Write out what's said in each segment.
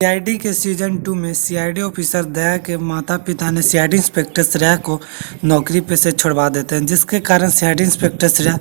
CID के season 2 में CID officer दया के माता पिता ने सीआईडी इंस्पेक्टर श्रेया को नौकरी पे से छुड़वा देते हैं, जिसके कारण सीआईडी इंस्पेक्टर श्रेया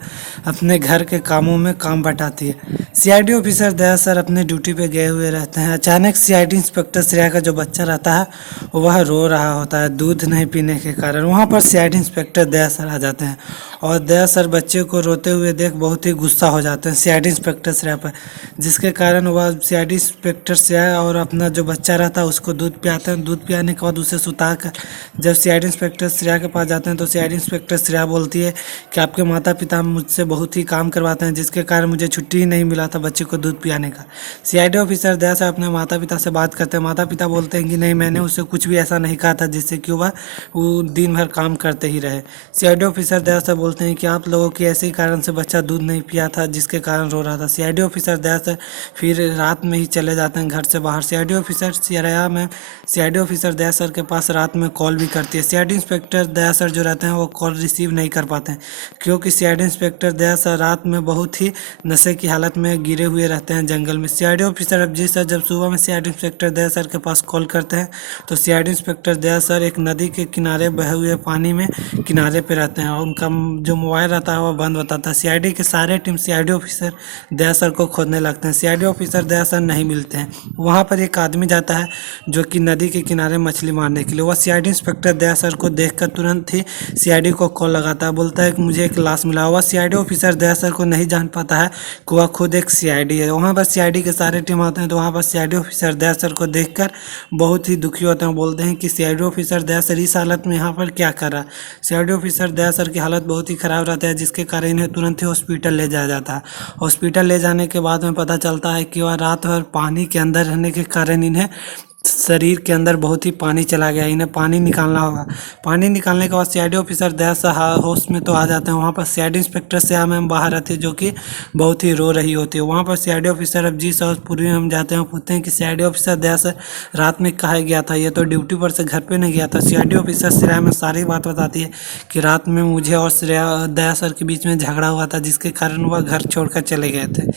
अपने घर के कामों में काम बटाती है। सीआईडी ऑफिसर दया सर अपने ड्यूटी पे गए हुए रहते हैं। अचानक सीआईडी इंस्पेक्टर श्रेया का जो बच्चा रहता है वह रो रहा होता है दूध नहीं पीने के कारण। वहाँ पर सीआईडी इंस्पेक्टर दया सर आ जाते हैं और दया सर बच्चे को रोते हुए देख बहुत ही गुस्सा हो जाते हैं सीआईडी इंस्पेक्टर श्रेया पर, जिसके कारण वह सीआईडी इंस्पेक्टर श्रेया और अपना जो बच्चा रहता है उसको दूध पिलाते हैं। दूध पिलाने के बाद उसे सुता कर जब सीआईडी इंस्पेक्टर श्रेया के पास जाते हैं तो सीआईडी इंस्पेक्टर श्रेया बोलती है कि आपके माता पिता मुझसे बहुत ही काम करवाते हैं, जिसके कारण मुझे छुट्टी ही नहीं मिला था बच्चे को दूध पिलाने का। सीआईडी ऑफिसर दया से अपने माता पिता से बात करते हैं। माता पिता बोलते हैं कि नहीं, मैंने उसे कुछ भी ऐसा नहीं कहा था जिससे कि वो दिन भर काम करते ही रहे। सीआईडी ऑफिसर दया से बोलते हैं कि आप लोगों के ऐसे ही कारण से बच्चा दूध नहीं पिया था जिसके कारण रो रहा था। सीआईडी ऑफिसर दया से फिर रात में ही चले जाते हैं घर से बाहर। सीआईडी ऑफिसर सीआईडी ऑफिसर दया सर के पास रात में कॉल भी करती है। सीआईडी इंस्पेक्टर दया सर जो रहते हैं वो कॉल रिसीव नहीं कर पाते हैं, क्योंकि सीआईडी इंस्पेक्टर दया सर रात में बहुत ही नशे की हालत में गिरे हुए रहते हैं जंगल में। सीआईडी ऑफिसर अभिजीत सर जब सुबह में सीआईडी इंस्पेक्टर दया सर के पास कॉल करते हैं तो सीआईडी इंस्पेक्टर दया सर एक नदी के किनारे बहे हुए पानी में किनारे पे रहते हैं और उनका जो मोबाइल रहता है वह बंद होता था। सीआईडी के सारे टीम सीआईडी ऑफिसर दया सर को खोजने लगते हैं। सीआईडी ऑफिसर दया सर नहीं मिलते हैं। वहाँ पर एक आदमी जाता है जो कि नदी के किनारे मछली मारने के लिए। वह सीआईडी इंस्पेक्टर दया सर को देखकर तुरंत ही सीआईडी को कॉल लगाता है, बोलता है कि मुझे एक लाश मिला। हुआ सीआईडी ऑफिसर दया सर को नहीं जान पाता है कि वह खुद एक सीआईडी है। वहाँ पर सीआईडी के सारे टीम आते हैं तो वहाँ पर सीआईडी ऑफिसर दया सर को देखकर बहुत ही दुखी होते हैं। बोलते हैं कि सीआईडी ऑफिसर दया सर इस हालत में यहाँ पर क्या कर रहा है। सीआईडी ऑफिसर दया सर की हालत बहुत ही ख़राब रहती है, जिसके कारण इन्हें तुरंत ही हॉस्पिटल ले जाया जाता है। हॉस्पिटल ले जाने के बाद में पता चलता है कि वह रात भर पानी के अंदर रहने के कारण इन्हें शरीर के अंदर बहुत ही पानी चला गया, इन्हें पानी निकालना होगा। पानी निकालने के बाद सीआईडी ऑफिसर दया सर होश में तो आ जाते हैं। वहाँ पर सीआईडी इंस्पेक्टर श्रेया मैम बाहर रहती है जो कि बहुत ही रो रही होती है। वहाँ पर सीआईडी ऑफिसर अभिजीत और पूर्वी हम जाते हैं, पूछते हैं कि सीआईडी ऑफिसर दया सर रात में कहाँ गया था, ये तो ड्यूटी पर से घर पर नहीं गया था। सीआईडी ऑफिसर श्रेया में सारी बात बताती है कि रात में मुझे और श्रेया दया सर के बीच में झगड़ा हुआ था, जिसके कारण वह घर छोड़कर चले गए थे,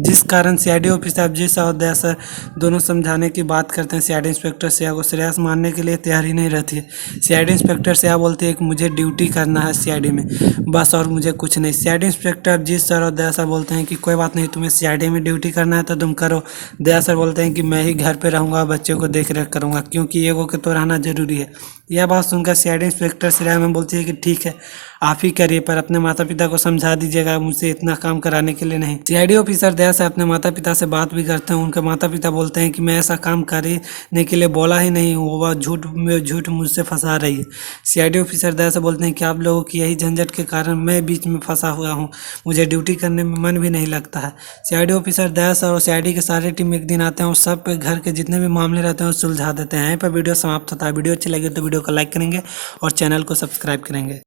जिस कारण सीआईडी ऑफिसर अभिजीत और दया सर दोनों समझाने की बात करते हैं। सीआईडी इंस्पेक्टर श्रेया को श्रेया से मानने के लिए तैयार ही नहीं रहती है। सीआईडी इंस्पेक्टर श्रेया बोलती है कि मुझे ड्यूटी करना है सीआईडी में, बस, और मुझे कुछ नहीं। सीआईडी इंस्पेक्टर अभिजीत सर और दया सर बोलते हैं कि कोई बात नहीं, तुम्हें सीआईडी में ड्यूटी करना है तो तुम करो। दया सर बोलते हैं कि मैं ही घर पर रहूँगा, बच्चे को देख रेख करूँगा, क्योंकि ये को तो रहना जरूरी है। यह बात सुनकर सीआईडी इंस्पेक्टर श्रेया में बोलती है कि ठीक है, आप ही करिए, पर अपने माता पिता को समझा दीजिएगा, मुझसे इतना काम कराने के लिए नहीं। सीआईडी ऑफिसर दया से अपने माता पिता से बात भी करते हैं। उनके माता पिता बोलते हैं कि मैं ऐसा काम करने के लिए बोला ही नहीं हूँ, वह झूठ मुझसे फंसा रही है। सीआईडी ऑफिसर दया से बोलते हैं कि आप लोगों की यही झंझट के कारण मैं बीच में फंसा हुआ हूँ, मुझे ड्यूटी करने में मन भी नहीं लगता है। सीआईडी ऑफिसर दया सर और सीआईडी के सारे टीम एक दिन आते हैं और सब पे घर के जितने भी मामले रहते हैं वो सुलझा देते हैं। यहीं पर वीडियो समाप्त होता है। वीडियो अच्छी लगी तो वीडियो को लाइक करेंगे और चैनल को सब्सक्राइब करेंगे।